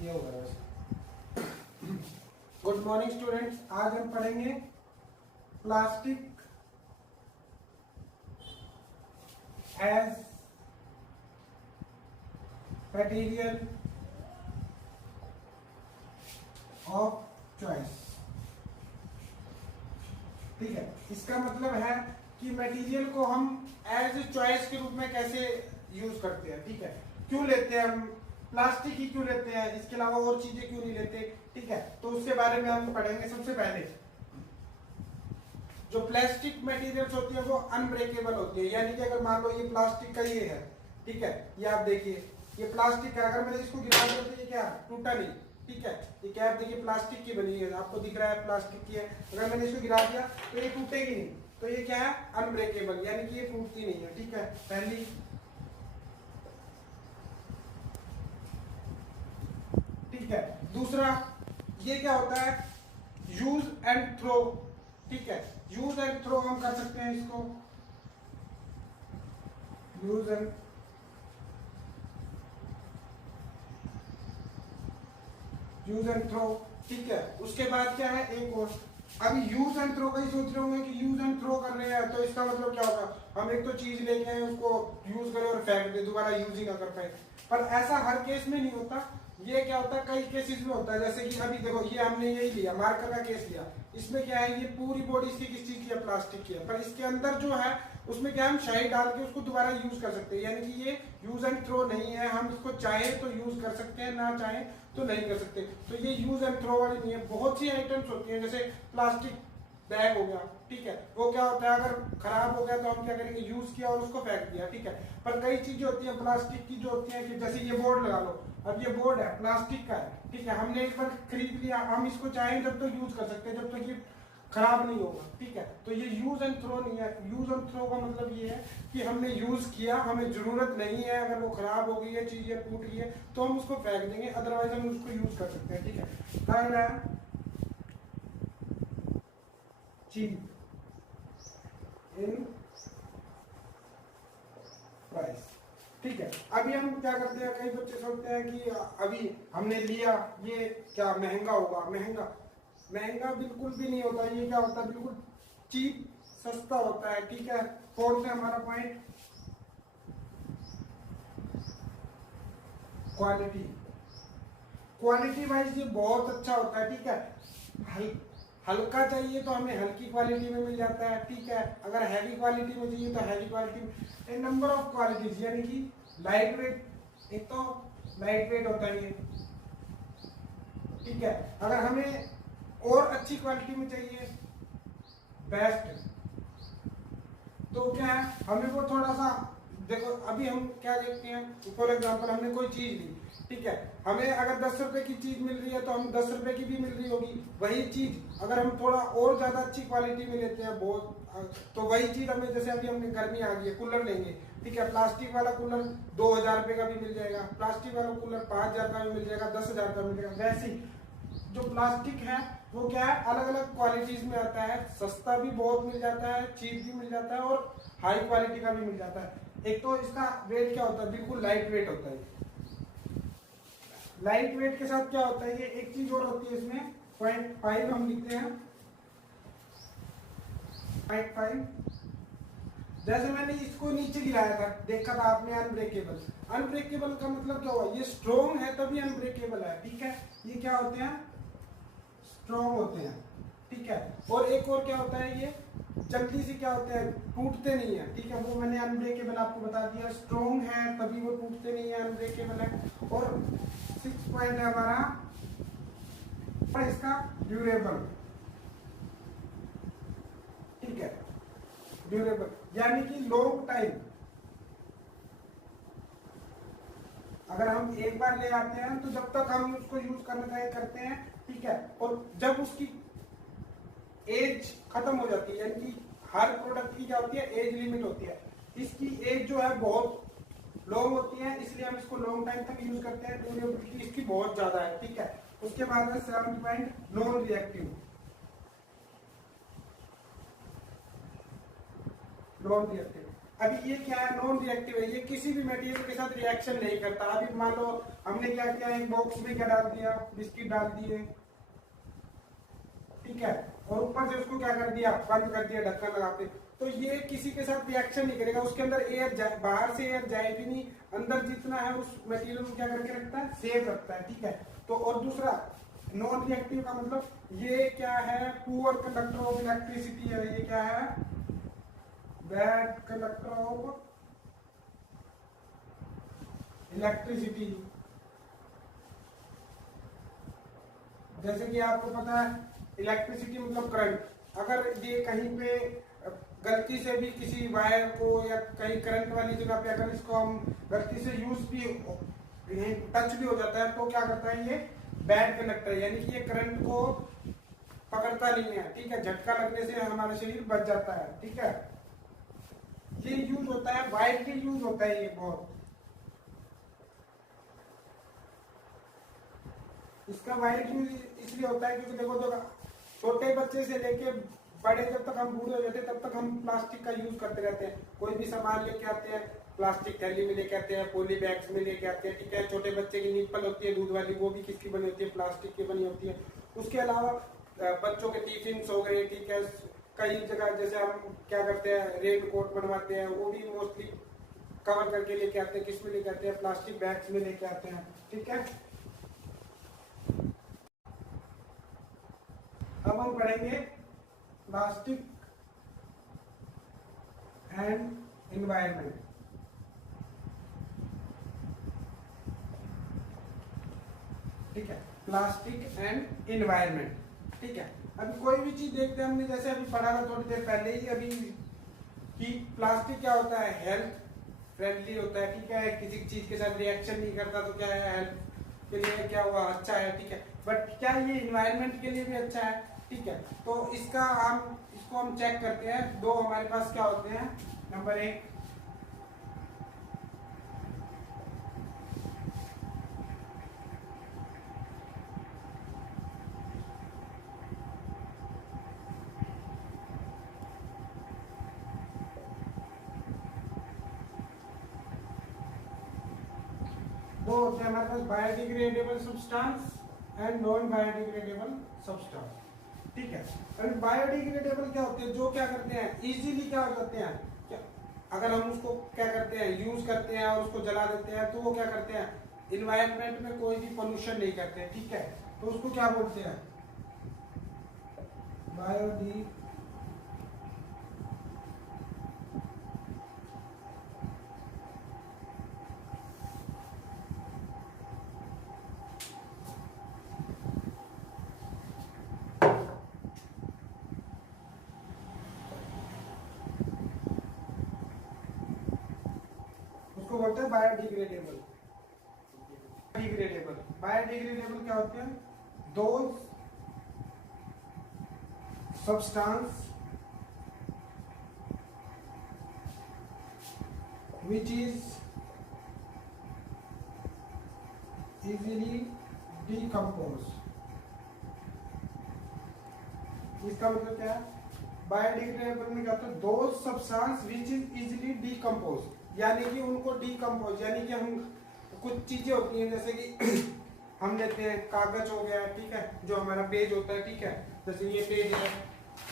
ये होगा वैसे। गुड मॉर्निंग स्टूडेंट्स, आज हम पढ़ेंगे plastic as material of choice. ठीक है, इसका मतलब है कि मटेरियल को हम एज ए चॉइस के रूप में कैसे यूज करते हैं। ठीक है, क्यों लेते हैं हम प्लास्टिक ही क्यों लेते हैं, इसके अलावा और चीजें क्यों नहीं लेते। ठीक है, तो उसके बारे में हम पढ़ेंगे। सबसे पहले जो प्लास्टिक मटेरियल्स होती है वो अनब्रेकेबल होती है, यानी कि अगर मान लो ये प्लास्टिक का ये है, ठीक है, ये आप देखिए ये प्लास्टिक है, अगर मैंने इसको गिरा दिया तो ये क्या टूटा नहीं। ठीक है, ये कैप देखिए प्लास्टिक की बनी है, आपको दिख रहा है प्लास्टिक की है, अगर मैंने इसको गिरा दिया तो ये टूटेगी नहीं, तो ये क्या है अनब्रेकेबल, यानी कि ये टूटती नहीं है। ठीक है, पहली। ठीक है, दूसरा ये क्या होता है यूज एंड थ्रो। ठीक है, यूज एंड थ्रो हम कर सकते हैं इसको, यूज एंड थ्रो। ठीक है, उसके बाद क्या है एक और, अभी यूज एंड थ्रो का ही सोच रहे होंगे कि यूज एंड थ्रो कर रहे हैं तो इसका मतलब क्या होगा, हम एक तो चीज लेके आए उसको यूज करें और फेंक दे, दोबारा यूज ही ना कर पाए। पर ऐसा हर केस में नहीं होता। ये क्या होता है कई केसेस में होता है, जैसे कि अभी देखो ये हमने यही लिया मार्कर का केस लिया, इसमें क्या है ये पूरी बॉडी इसकी किस चीज की है, प्लास्टिक की है, पर इसके अंदर जो है उसमें क्या हम शाही डाल के उसको दोबारा यूज कर सकते हैं, यानी कि ये यूज एंड थ्रो नहीं है। हम इसको चाहे तो यूज कर सकते हैं, ना चाहे तो नहीं कर सकते। तो ये यूज एंड थ्रो वाली नहीं है। बहुत सी आइटम्स होती हैं, जैसे प्लास्टिक बैग हो गया, ठीक है, वो क्या होता है अगर खराब हो गया तो हम क्या करेंगे, यूज किया और उसको फेंक दिया। ठीक है, पर कई चीजें होती है प्लास्टिक की जो होती है कि जैसे ये बोर्ड लगा लो, अब ये बोर्ड है प्लास्टिक का है, ठीक है, हमने एक बार खरीद लिया, हम इसको चाहें जब तक यूज कर सकते हैं जब तक ये खराब नहीं होगा। ठीक है, तो ये यूज एंड थ्रो नहीं है। यूज एंड थ्रो का मतलब ये है कि हमने यूज किया, हमें जरूरत नहीं है, अगर वो खराब हो गई है चीज या टूट गई है तो हम उसको फेंक देंगे, अदरवाइज हम उसको यूज कर सकते हैं। ठीक है, थर्ड है चीप इन प्राइस। ठीक है, अभी हम क्या करते हैं, कई बच्चे सोचते हैं कि अभी हमने लिया ये क्या महंगा होगा, महंगा बिल्कुल भी नहीं होता। ये क्या होता है बिल्कुल चीप सस्ता होता है। ठीक है, फोर्थ है हमारा पॉइंट क्वालिटी। क्वालिटी वाइज ये बहुत अच्छा होता है। ठीक है, हल्का चाहिए तो हमें हल्की क्वालिटी में मिल जाता है। ठीक है, अगर हैवी क्वालिटी में चाहिए तो हैवी क्वालिटी में। ए नंबर ऑफ क्वालिटीज, यानी कि लाइट वेट, एक तो लाइट वेट होता है ये। ठीक है, अगर हमें और अच्छी क्वालिटी में चाहिए बेस्ट, तो क्या है हमें वो थोड़ा सा, देखो अभी हम क्या देखते हैं, फॉर एग्जांपल हमने कोई चीज ली, ठीक है, हमें अगर 10 रुपए की चीज मिल रही है तो हम 10 रुपए की भी मिल रही होगी। वही चीज अगर हम थोड़ा और ज्यादा अच्छी क्वालिटी में लेते हैं बहुत, तो वही चीज हमें, जैसे अभी हमने गर्मी आ गई है कूलर लेंगे, ठीक है, प्लास्टिक वाला कूलर 2000 रुपए का भी मिल जाएगा, प्लास्टिक वाला कूलर 5000 का भी मिल जाएगा, 10,000 का मिल जाएगा। वैसे जो प्लास्टिक है वो क्या है अलग अलग क्वालिटीज में आता है, सस्ता भी बहुत मिल जाता है, चीप भी मिल जाता है और हाई क्वालिटी का भी मिल जाता है। एक तो इसका वेट क्या होता है, बिल्कुल लाइट वेट होता है। लाइट वेट के साथ क्या होता है, ये एक चीज और होती है इसमें, 0.5 हम लिखते हैं 0.5। जैसे मैंने इसको नीचे गिराया था, देखा था आपने अनब्रेकेबल। अनब्रेकेबल का मतलब क्या हुआ, ये स्ट्रॉन्ग है तभी अनब्रेकेबल है। ठीक है, ये क्या होते हैं स्ट्रॉन्ग होते हैं। ठीक है, और एक और क्या होता है, ये जल्दी से क्या होते हैं टूटते नहीं है। ठीक है, वो मैंने अनब्रेकेबल आपको बता दिया, स्ट्रॉन्ग है तभी वो टूटते नहीं है, अनब्रेकेबल है। और 6 पॉइंट है हमारा और इसका ड्यूरेबल। ठीक है, ड्यूरेबल यानी कि लॉन्ग टाइम, अगर हम एक बार ले आते हैं तो जब तक हम उसको यूज करते हैं। ठीक है, और जब उसकी एज खत्म हो जाती है, यानी कि हर प्रोडक्ट की क्या होती है एज लिमिट होती है, इसकी एज जो है बहुत लॉन्ग होती है, इसलिए हम इसको लॉन्ग टाइम तक यूज करते हैं। ड्यूरेबिलिटी इसकी बहुत ज्यादा है। ठीक है, उसके बाद है 7 point non reactive. Non reactive अभी ये क्या है, नॉन रिएक्टिव है, ये किसी भी मटेरियल के साथ रिएक्शन नहीं करता। अभी मान लो हमने क्या किया, एक बॉक्स में क्या डाल दिया, बिस्किट डाल दिए, ठीक है, और ऊपर से उसको क्या कर दिया, बंद कर दिया ढक्कन लगा के, तो ये किसी के साथ रिएक्शन नहीं करेगा, उसके अंदर एयर बाहर से एयर जाएगी नहीं, अंदर जितना है उस मटेरियल को क्या करके रखता है, सेव रखता है, ठीक है। तो और दूसरा नॉन रिएक्टिव का मतलब ये क्या है, पुअर कंडक्टर ऑफ इलेक्ट्रिसिटी है, ये क्या है, बैड कंडक्टर ऑफ इलेक्ट्रिसिटी। जैसे कि आपको पता है इलेक्ट्रिसिटी मतलब करंट, अगर ये कहीं पे गलती से भी किसी वायर को या कहीं करंट वाली जगह पे अगर इसको हम गलती से यूज भी टच भी हो जाता है तो क्या करता है, ये बैड कंडक्टर, यानी कि ये करंट को पकड़ता नहीं है, ठीक है, झटका लगने से हमारा शरीर बच जाता है, ठीक है। ये यूज होता है, वाइडली यूज होता है ये बहुत। इसका वाइड यूज इसलिए होता है क्योंकि देखो जो छोटे बच्चे से लेके बड़े जब तक हम बूढ़े हो जाते हैं तब तक हम प्लास्टिक का यूज करते रहते हैं। कोई भी सामान लेके आते हैं प्लास्टिक थैली में लेके आते हैं, पॉली बैग्स में लेके आते हैं, ठीक है। छोटे बच्चे की निप्पल होती है दूध वाली, वो भी किसकी बनी होती है, प्लास्टिक की बनी होती है। उसके अलावा बच्चों के टिफिन हो गए, ठीक है, कई जगह जैसे हम क्या करते हैं रेन कोट बनवाते हैं, वो भी मोस्टली कवर करके लेके आते हैं, किस में लेके आते हैं, प्लास्टिक बैग्स में लेके आते हैं, ठीक है। अब हम पढ़ेंगे प्लास्टिक एंड एनवायरनमेंट। ठीक है, प्लास्टिक एंड एनवायरनमेंट, ठीक है। अभी कोई भी चीज देखते हैं हमने, जैसे अभी पढ़ा था थोड़ी देर पहले ही अभी कि प्लास्टिक क्या होता है, हेल्थ फ्रेंडली होता है, ठीक है, किसी चीज के साथ रिएक्शन नहीं करता, तो क्या है, हेल्थ के लिए क्या हुआ, अच्छा है, ठीक है। बट क्या ये इन्वायरमेंट के लिए भी अच्छा है, ठीक है। तो इसको हम चेक करते हैं। दो हमारे पास क्या होते हैं, नंबर एक दो होते हैं हमारे पास, biodegradable substance and non biodegradable substance, ठीक है। अभी बायोडिग्रेडेबल क्या होते हैं, जो क्या करते हैं, इजीली क्या हो जाते हैं, क्या अगर हम उसको क्या करते हैं, यूज करते हैं और उसको जला देते हैं, तो वो क्या करते हैं, इन्वायरमेंट में कोई भी पोल्यूशन नहीं करते, ठीक है। तो उसको क्या बोलते हैं, बायोडी बोलते हैं बायोडिग्रेडेबल। बायोडिग्रेडेबल क्या होते हैं, those substance which is easily decomposed। इसका मतलब क्या है, बायोडिग्रेडेबल में क्या होता है, those substance which is easily decomposed, यानी कि उनको डीकम्पोज, यानी कि हम कुछ चीजें होती हैं जैसे कि हम लेते हैं कागज हो गया, ठीक है, जो हमारा पेज होता है, ठीक है, जैसे ये पेज है,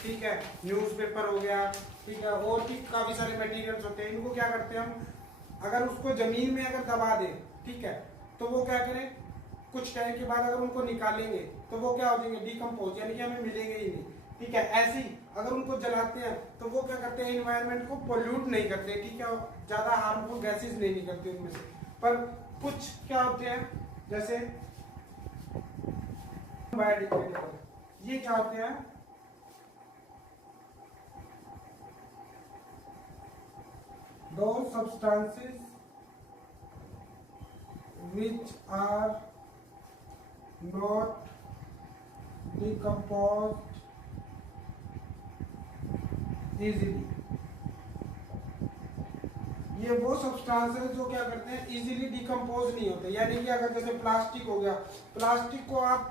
ठीक है, न्यूज़पेपर हो गया, ठीक है, और भी काफी सारे मटेरियल्स होते हैं। इनको क्या करते हैं हम, अगर उसको जमीन में अगर दबा दें, ठीक है, तो वो क्या करें, कुछ टाइम के बाद अगर उनको निकालेंगे तो वो क्या हो जाएंगे, डीकम्पोज, यानी कि हमें मिलेंगे ही नहीं, ठीक है। ऐसे ही अगर उनको जलाते हैं तो वो क्या करते हैं, एनवायरनमेंट को पोल्यूट नहीं करते, ठीक है, ज्यादा हार्मफुल गैसेस नहीं निकलती उनमें से। पर कुछ क्या होते हैं जैसे बायोडिग्रेडेबल, ये क्या होते हैं, those substances which are not decomposed easily। ये वो सब्सटेंस है जो क्या करते हैं, इजीली डिकम्पोज नहीं होते, यानी कि अगर जैसे प्लास्टिक हो गया, प्लास्टिक को आप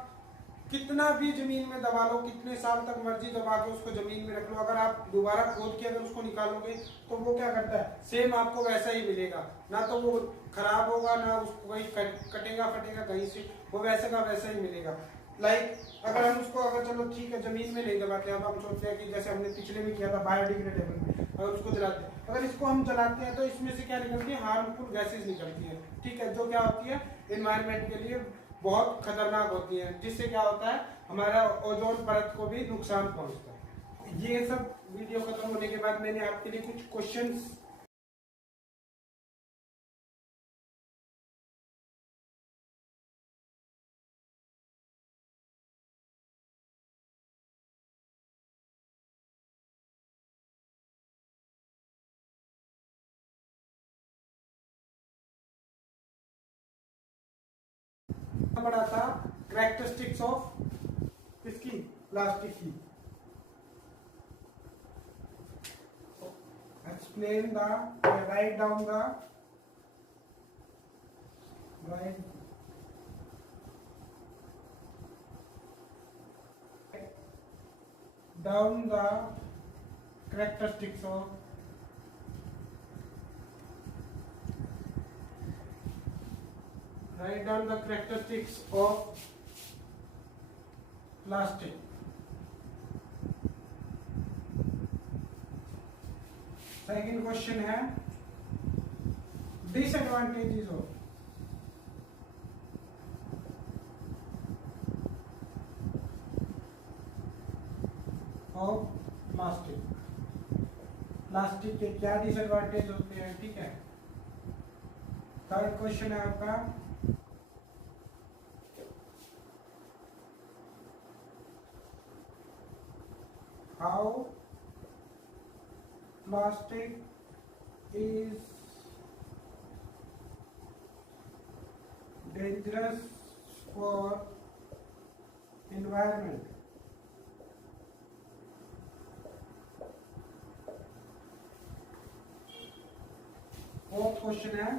कितना भी जमीन में दबा लो, कितने साल तक मर्जी दबा के उसको जमीन में रख लो, अगर आप दोबारा खोद के अगर उसको निकालोगे तो वो क्या करता है, सेम आपको वैसा ही मिलेगा। ना तो वो खराब होगा, ना उसको कहीं कटेगा फटेगा कहीं से, वो वैसे का वैसा ही मिलेगा। अगर हम उसको, अगर चलो ठीक है जमीन में नहीं दबाते, अब हम सोचते हैं कि जैसे हमने पिछले में किया था बायोडिग्रेडेबल में, अगर उसको जलाते हैं, अगर इसको हम जलाते हैं तो इसमें से क्या निकलती है, हार्मफुल गैसेज निकलती है, ठीक है, जो क्या होती है एनवायरमेंट के लिए बहुत खतरनाक होती है, जिससे क्या होता है हमारा ओजोन परत को भी नुकसान पहुंचता है। ये सब वीडियो खत्म होने के बाद मैंने आपके लिए कुछ क्वेश्चंस पढ़ा था, कैरेक्टरिस्टिक्स ऑफ इसकी प्लास्टिक की। Explain the, write down the, write down the characteristics of write down the characteristics of plastic. Second question है डिसएडवांटेजेस ऑफ प्लास्टिक। प्लास्टिक के क्या डिसएडवांटेज होते हैं, ठीक है। थर्ड क्वेश्चन है आपका how plastic is dangerous for environment। Fourth question है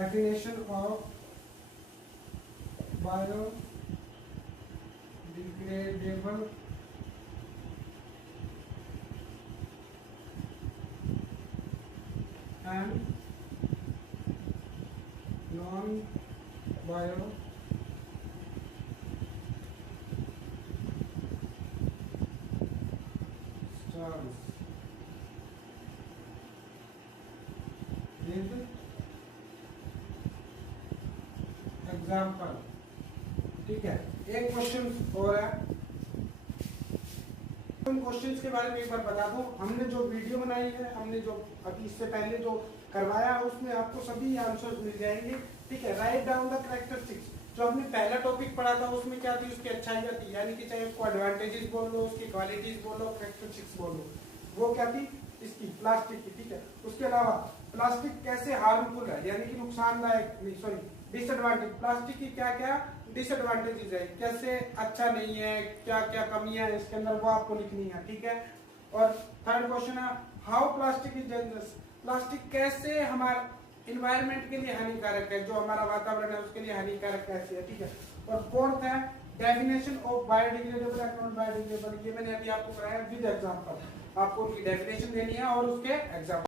definition of biodegradable and non-biosubstances example, ठीक है। एक क्वेश्चन और है, उन क्वेश्चंस के बारे में एक बार बता दूं, हमने जो वीडियो बनाई है, हमने जो अभी इससे पहले जो करवाया है उसमें आपको सभी आंसर्स मिल जाएंगे, ठीक है। राइट डाउन द कैरेक्टरिस्टिक्स, जो हमने पहला टॉपिक पढ़ा था उसमें क्या थी, उसकी अच्छाइयाँ थी, यानी कि चाहे उसको एडवांटेजेस बोल लो, उसकी क्वालिटीज बोल लो, कैरेक्टरिस्टिक्स बोल लो, वो क्या थी इसकी प्लास्टिक की, ठीक है। उसके अलावा प्लास्टिक कैसे हार्मफुल है, यानी कि नुकसानदायक, सॉरी डिसएडवांटेज, प्लास्टिक की क्या क्या डिसएडवांटेजेस है, कैसे अच्छा नहीं है, क्या क्या कमियां है इसके अंदर, वो आपको लिखनी है, ठीक है। और थर्ड क्वेश्चन है how plastic is dangerous, plastic कैसे हमारे इन्वायरमेंट के लिए हानिकारक है, जो हमारा वातावरण है उसके लिए हानिकारक कैसे है, ठीक है। और फोर्थ है definition of biodegradable and non biodegradable, ये मैंने अभी आपको कराया विद एग्जांपल, आपको उनकी डेफिनेशन देनी है और उसके एग्जांपल